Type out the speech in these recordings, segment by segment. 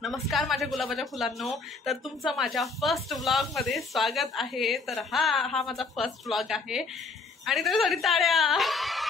नमस्कार माझ्या गुलाबाच्या फुलांनो, तर तुमचं माझ्या फर्स्ट व्लॉग मध्ये स्वागत आहे। तर हा माझा फर्स्ट व्लॉग आहे आणि त्याच्यासाठी टाळ्या।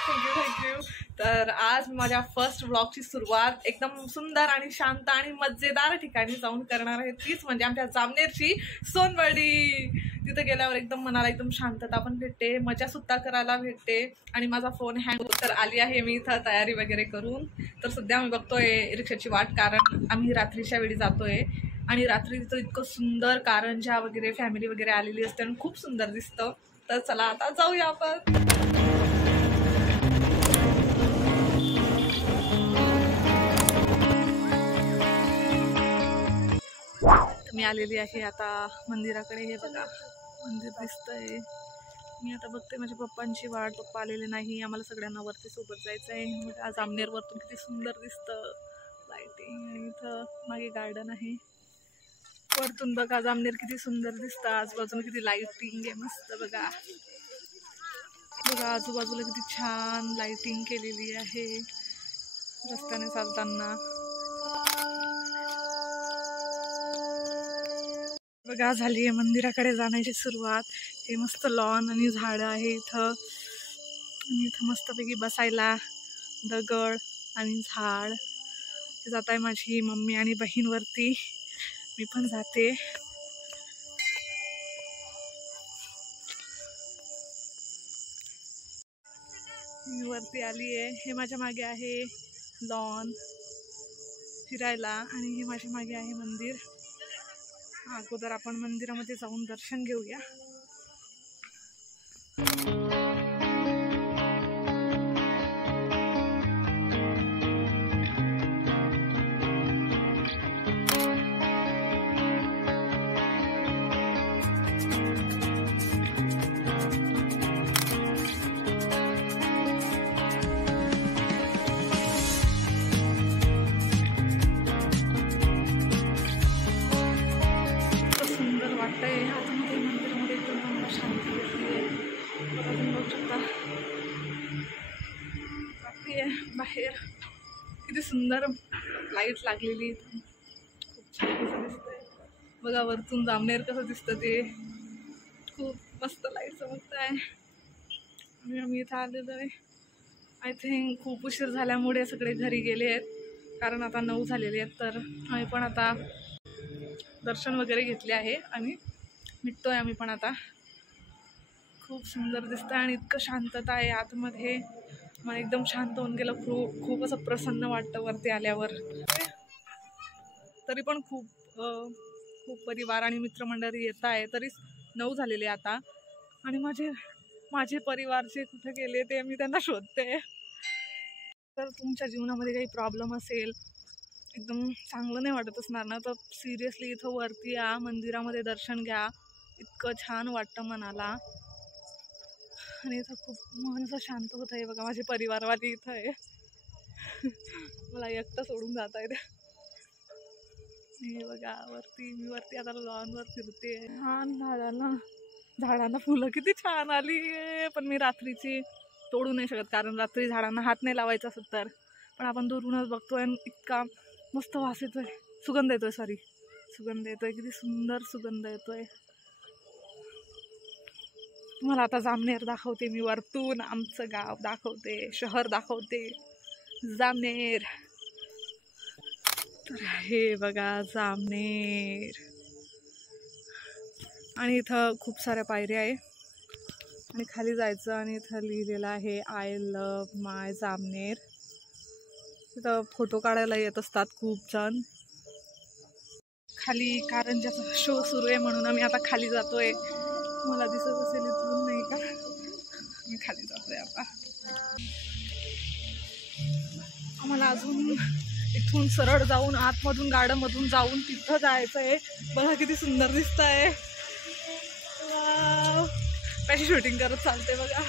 थँक्यू। तर आज माझ्या फर्स्ट व्लॉगची सुरुवात एकदम सुंदर आणि शांत आणि मजेदार ठिकाणी जाऊन करणार आहे, तीच म्हणजे आमच्या जामनेरची सोनवाडी। तिथे गेल्यावर एकदम मनाला एकदम शांतता पण भेटते, मजा सुद्धा करायला भेटते आणि माझा फोन हँग होत। तर आली आहे मी इथं तयारी वगैरे करून। तर सध्या आम्ही बघतोय रिक्षाची वाट, कारण आम्ही रात्रीच्या वेळी जातोय आणि रात्री तिथं इतकं सुंदर कारंजा वगैरे फॅमिली वगैरे आलेली असते आणि खूप सुंदर दिसतं। तर चला आता जाऊया आपण। मी आलेली आहे आता मंदिराकडे। हे बघा मंदिर दिसतंय। मी आता बघते माझ्या पप्पांची वाट, पप्पा आलेले नाही। आम्हाला सगळ्यांना वरती सोबत जायचं आहे। आज जामनेर वरतून किती सुंदर दिसतं लाइटिंग, आणि इथं मागे गार्डन आहे। वरतून बघा जामनेर किती सुंदर दिसतं, आजूबाजूला किती लाइटिंग आहे मस्त। बघा बघा आजूबाजूला किती छान लाइटिंग केलेली आहे रस्त्याने चालताना। बघा झाली आहे मंदिराकडे जाण्याची सुरुवात। हे मस्त लॉन आणि झाड आहे इथं, आणि इथं मस्तपैकी बसायला दगड आणि झाड। जात आहे माझी मम्मी आणि बहीण वरती, मी पण जाते। मी वरती आली आहे। हे माझ्या मागे आहे लॉन फिरायला आणि हे माझ्या मागे आहे मंदिर। अगोदर आपण मंदिरामध्ये जाऊन दर्शन घेऊया। बाहेर किती सुंदर लाईट लागलेली, खूप छान दिसतंय। बघा वरतून जामनेर कसं दिसतं, ते खूप मस्त लाईट चमकत आहे। आणि आम्ही इथं आलेलो आहे। आय थिंक खूप उशीर झाल्यामुळे सगळे घरी गेले आहेत, कारण आता 9 झालेले आहेत। तर आम्ही पण आता दर्शन वगैरे घेतले आहे आणि निघतोय आम्ही पण आता। खूप सुंदर दिसतं आणि इतकं शांतता आहे आतमध्ये, मला एकदम शांत होऊन गेलं। खूप असं प्रसन्न वाटतं वरती आल्यावर। तरी पण खूप परिवार आणि मित्रमंडळी येत आहे। तरी 9 झालेले आता, आणि माझे परिवारचे कुठे गेले ते मी त्यांना शोधते। तर तुमच्या जीवनामध्ये काही प्रॉब्लेम असेल, एकदम चांगलं नाही वाटत असणार ना, तर सिरियसली इथं वरती या, मंदिरामध्ये दर्शन घ्या, इतकं छान वाटतं मनाला। आणि इथं खूप मन असं शांत होत आहे। बघा माझे परिवारवाले इथं आहे, मला एकटं सोडून जात आहे। हे बघा मी वरती आता लॉनवर फिरते। छान झाडांना फुलं किती छान आली, पण मी रात्रीची तोडू नाही शकत, कारण रात्री झाडांना हात नाही लावायचा असत। तर पण आपण दुरूनच बघतोय आणि इतका मस्त वास येतोय, सुगंध येतोय, किती सुंदर सुगंध येतोय। तुम्हाला आता जामनेर दाखवते मी वरतून, आमचं गाव दाखवते, शहर दाखवते, जामनेर। तर हे बघा जामनेर, आणि इथं खूप साऱ्या पायऱ्या आहे आणि खाली जायचं, आणि इथं लिहिलेलं आहे आय लव्ह माय जामनेर। इथं फोटो काढायला येत असतात खूप जण। खाली कारंजाचा शो सुरू आहे म्हणून आम्ही आता खाली जातोय। मला दिसत असेल इथून, नाही का? मी खाली जातोय आता। आम्हाला अजून इथून सरळ जाऊन आतमधून गार्डनमधून जाऊन तिथं जायचं आहे। बघा किती सुंदर दिसत आहे, त्याची शूटिंग करत चालते बघा।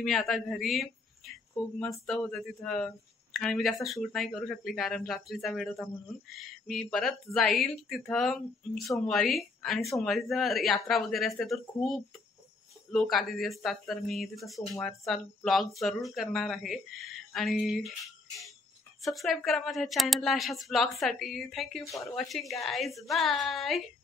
आली मी आता घरी. खूप मस्त होतं तिथं आणि मी जास्त शूट नाही करू शकली कारण रात्रीचा वेळ होता म्हणून. मी परत जाईल तिथं सोमवारी, आणि सोमवारी जर यात्रा वगैरे असते तर खूप लोक आलेली असतात, तर मी तिथं सोमवारचा ब्लॉग जरूर करणार आहे. आणि सबस्क्राईब करा माझ्या चॅनलला अशाच ब्लॉगसाठी. Thank you for watching guys. Bye.